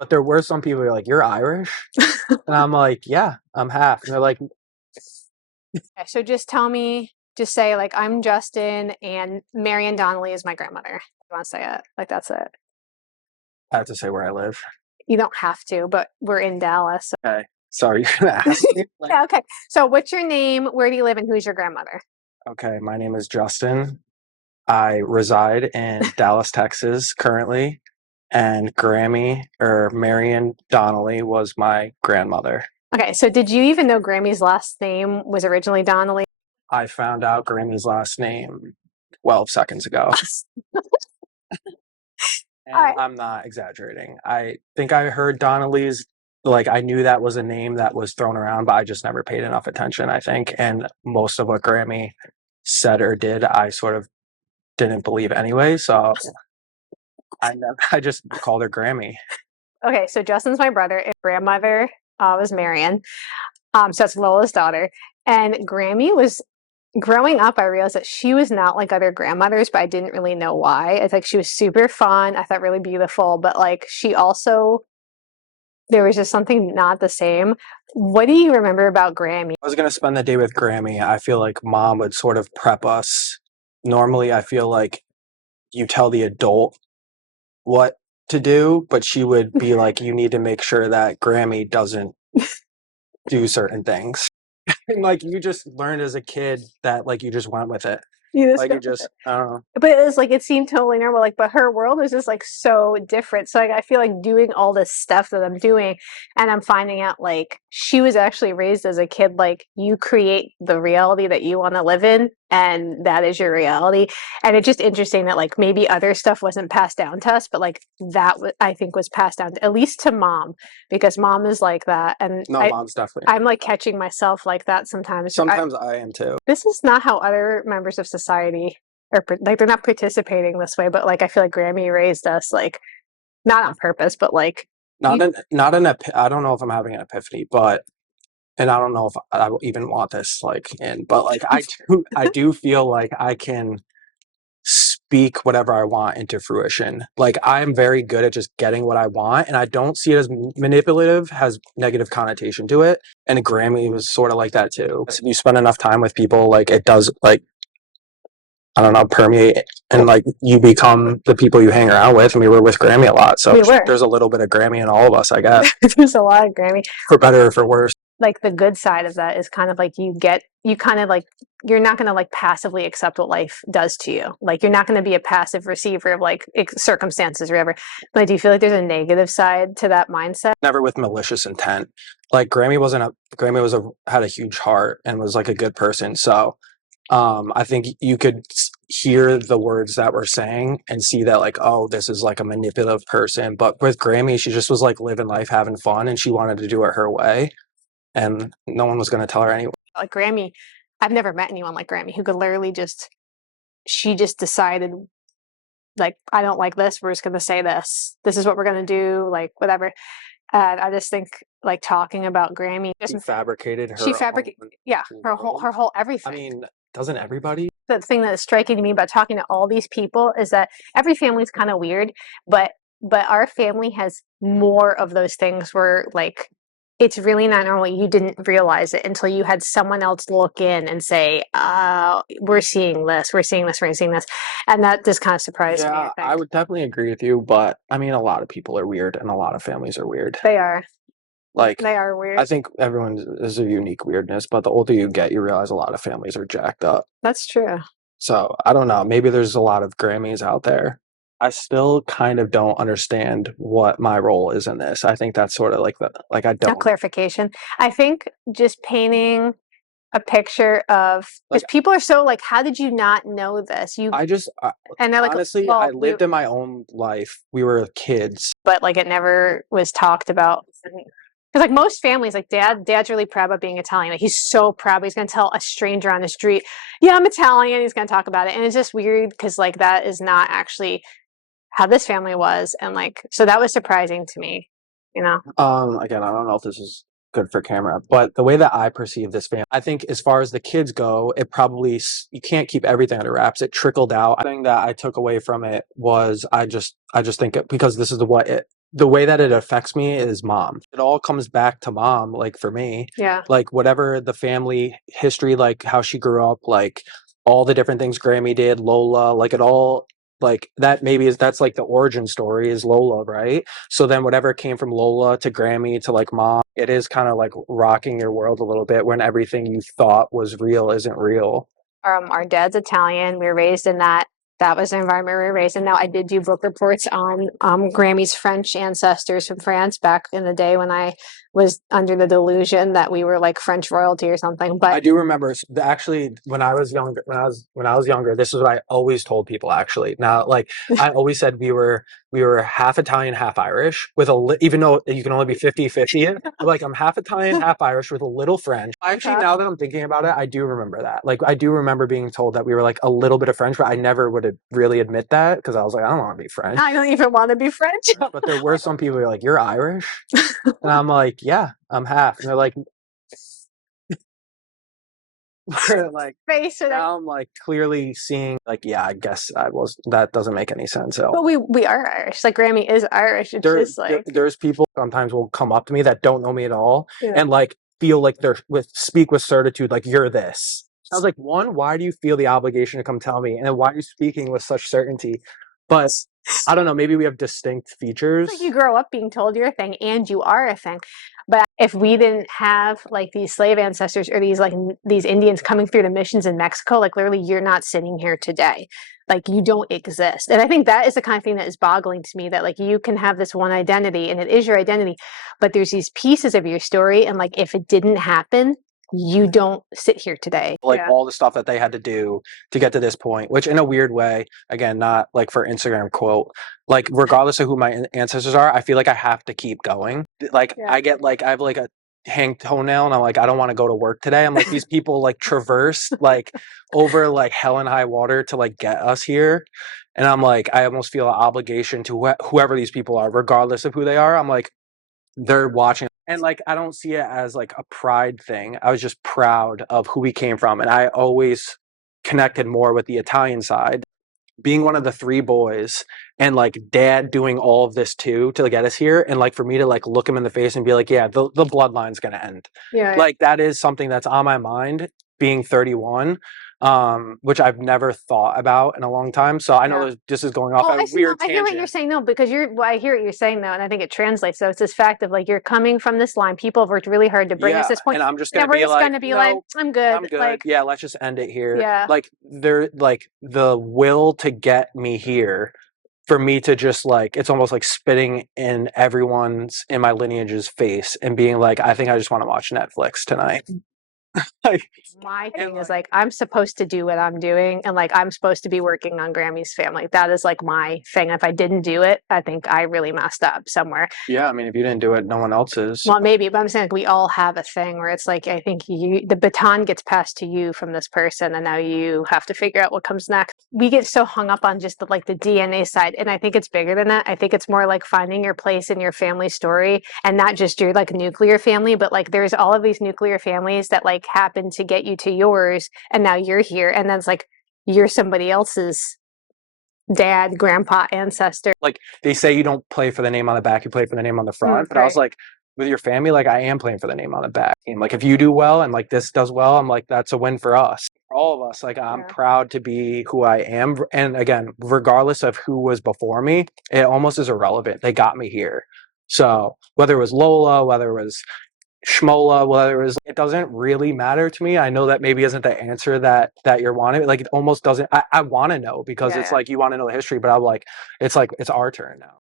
But there were some people who were like, "You're Irish?" And I'm like, "Yeah, I'm half." And they're like, Okay, so just tell me, just say like I'm Justin and Marion Donnelly is my grandmother. You want to say it? Like that's it. "I have to say where I live." You don't have to, but we're in Dallas. So. Okay. Sorry, you're gonna ask me? Like, Yeah, okay. So what's your name? Where do you live and who's your grandmother? okay, my name is Justin. I reside in Dallas, Texas currently, and Grammy or Marion Donnelly was my grandmother. Okay, so did you even know Grammy's last name was originally Donnelly? I found out Grammy's last name 12 seconds ago, All and right. I'm not exaggerating. I think I heard Donnelly's, like, I knew that was a name that was thrown around, but I just never paid enough attention, I think. And most of what Grammy said or did, I sort of didn't believe anyway. So I just called her Grammy. Okay, so Justin's my brother. And grandmother was Marion. So that's Lola's daughter. And Grammy was growing up, I realized that she was not like other grandmothers, but I didn't really know why. It's like she was super fun. I thought really beautiful, but like she also there was just something not the same. What do you remember about Grammy? I was gonna spend the day with Grammy. I feel like mom would sort of prep us. Normally, I feel like you tell the adult what to do, but she would be like, you need to make sure that Grammy doesn't do certain things. And like you just learned as a kid that like you just went with it. You just Like go you with just it. I don't know. But it was like it seemed totally normal. Like, but her world was just like so different. So like I feel like doing all this stuff that I'm doing, and I'm finding out like she was actually raised as a kid. Like you create the reality that you want to live in, and that is your reality. And it's just interesting that like maybe other stuff wasn't passed down to us, but like I think was passed down at least to mom because mom is like that, and No, mom's definitely I'm like catching myself like that sometimes. sometimes I am too. This is not how other members of society are like they're not participating this way, but like I feel like Grammy raised us like not on purpose, but like you Not an I don't know if I'm having an epiphany, but and I don't know if I even want this like in, but like I do feel like I can speak whatever I want into fruition. Like I'm very good at just getting what I want, and I don't see it as manipulative, has negative connotation to it. And Grammy was sort of like that too. If you spend enough time with people, like it does, like I don't know, permeate, and like you become the people you hang around with. And we were with Grammy a lot, so we were. there's a little bit of Grammy in all of us, I guess, There's a lot of Grammy. for better or for worse. Like the good side of that is kind of like you kind of like you're not going to like passively accept what life does to you. Like you're not going to be a passive receiver of like circumstances or whatever. But do you feel like there's a negative side to that mindset? Never with malicious intent. Like Grammy was a had a huge heart and was like a good person. So I think you could hear the words that we're saying and see that like, oh, this is like a manipulative person. But with Grammy, she just was like living life, having fun, and she wanted to do it her way, and no one was going to tell her anyway. Like Grammy, I've never met anyone like Grammy who could literally just she just decided like I don't like this. We're just going to say this. This is what we're going to do. Like whatever. And I just think like talking about Grammy, She fabricated she her fabricated, own yeah, world. her whole I everything. mean, doesn't everybody? The thing that is striking to me about talking to all these people is that every family is kind of weird, but our family has more of those things where like it's really not normal. You didn't realize it until you had someone else look in and say, we're seeing this, we're seeing this, we're seeing this. And that just kind of surprised me, Yeah, I I think. would definitely agree with you, but I mean, a lot of people are weird, and a lot of families are weird. They are. Like, They are I weird. think everyone is a unique weirdness, but the older you get, you realize a lot of families are jacked up. That's true. So I don't know. Maybe there's a lot of Grammys out there. I still kind of don't understand what my role is in this. I think that's sort of like like I A don't clarification. I think just painting a picture of like. because people are so like, how did you not know this? You I just and they're like, honestly, I well, we lived in my own life. We were kids. but like it never was talked about. Because like most families, like dad's really proud about being Italian. Like he's so proud. But he's gonna tell a stranger on the street, "Yeah, I'm Italian." He's gonna talk about it, and it's just weird because like that is not actually how this family was, and like so that was surprising to me. You know, Again, I don't know if this is good for camera, but the way that I perceive this family, I think as far as the kids go, it probably you can't keep everything under wraps. It trickled out. The thing that I took away from it was I just think because this is what the way that it affects me is mom. It all comes back to mom, like for me. Yeah. Like whatever the family history, like how she grew up, like all the different things Grammy did, Lola, like it all like that maybe is that's like the origin story is Lola, right? So then whatever came from Lola to Grammy to like mom, it is kind of like rocking your world a little bit when everything you thought was real isn't real. Our dad's Italian. We were raised in that. That was the environment we were raised in. Now, I did do book reports on Grammy's French ancestors from France back in the day when I was under the delusion that we were like French royalty or something. But I do remember actually when I was younger, when I was younger, this is what I always told people actually. Now, like I always said we were half Italian, half Irish with even though you can only be 50-50, like I'm half Italian, half Irish with a little French. Actually, now that I'm thinking about it, I do remember that. Like I do remember being told that we were like a little bit of French, but I never would really admit that because I was like, I don't want to be French. I don't even want to be French. But there were some people who were like, you're Irish? And I'm like, yeah, I'm half. And they're like, like Face now I'm like clearly seeing like yeah I guess I was that doesn't make any sense. So but we are Irish. Like Grammy is Irish. It's just like there's people sometimes will come up to me that don't know me at all yeah. and like feel like they're speak with certitude like you're this. I was like, one, why do you feel the obligation to come tell me, and then why are you speaking with such certainty? But I don't know, maybe we have distinct features. It's like you grow up being told you're a thing and you are a thing. But if we didn't have like these slave ancestors or these Indians coming through the missions in Mexico, like literally you're not sitting here today. Like you don't exist. And I think that is the kind of thing that is boggling to me, that like you can have this one identity and it is your identity, but there's these pieces of your story, and like if it didn't happen, you don't sit here today. Like all the stuff that they had to do to get to this point, which in a weird way, again, not like for Instagram quote, like regardless of who my ancestors are, I feel like I have to keep going. Like I get like I have like a hanged toenail and I'm like, I don't want to go to work today. I'm like, these people like traverse like over like hell and high water to like get us here. And I'm like, I almost feel an obligation to whoever these people are, regardless of who they are. I'm like, they're watching. And like I don't see it as like a pride thing. I was just proud of who we came from, and I always connected more with the Italian side. Being one of the three boys and like dad doing all of this too to get us here, and like for me to like look him in the face and be like, yeah, the bloodline's gonna end. Yeah. Like that is something that's on my mind being 31. Which I've never thought about in a long time. So I know this is going off a weird tangent. I hear what you're saying, no, because I hear what you're saying though, and I think it translates. So it's this fact of like you're coming from this line. People have worked really hard to bring us this point, and I'm just gonna be like, I'm good. I'm good. Like, yeah, let's just end it here. Yeah. Like like the will to get me here. For me to just like, it's almost like spitting in everyone's in my lineage's face and being like, I think I just want to watch Netflix tonight. Like, my thing is like I'm supposed to do what I'm doing, and like I'm supposed to be working on Grammy's family. That is like my thing. If I didn't do it, I think I really messed up somewhere. Yeah, I mean, if you didn't do it, no one else is. Well, maybe, but I'm saying like we all have a thing where it's like I think the baton gets passed to you from this person, and now you have to figure out what comes next. We get so hung up on just the DNA side, and I think it's bigger than that. I think it's more like finding your place in your family story, and not just your like nuclear family, but like there's all of these nuclear families that like happen to get you to yours, and now you're here, and then it's like you're somebody else's dad, grandpa, ancestor. Like they say you don't play for the name on the back, you play for the name on the front. But I was like, with your family, like I am playing for the name on the back. And like if you do well and like this does well, I'm like, that's a win for us. For all of us. Like I'm proud to be who I am. And again, regardless of who was before me, it almost is irrelevant. They got me here. So whether it was Lola, whether it was Shmola, whether it doesn't really matter to me. I know that maybe isn't the answer that you're wanting. Like it almost doesn't. I want to know because it's like you want to know the history, but I'm like, it's our turn now.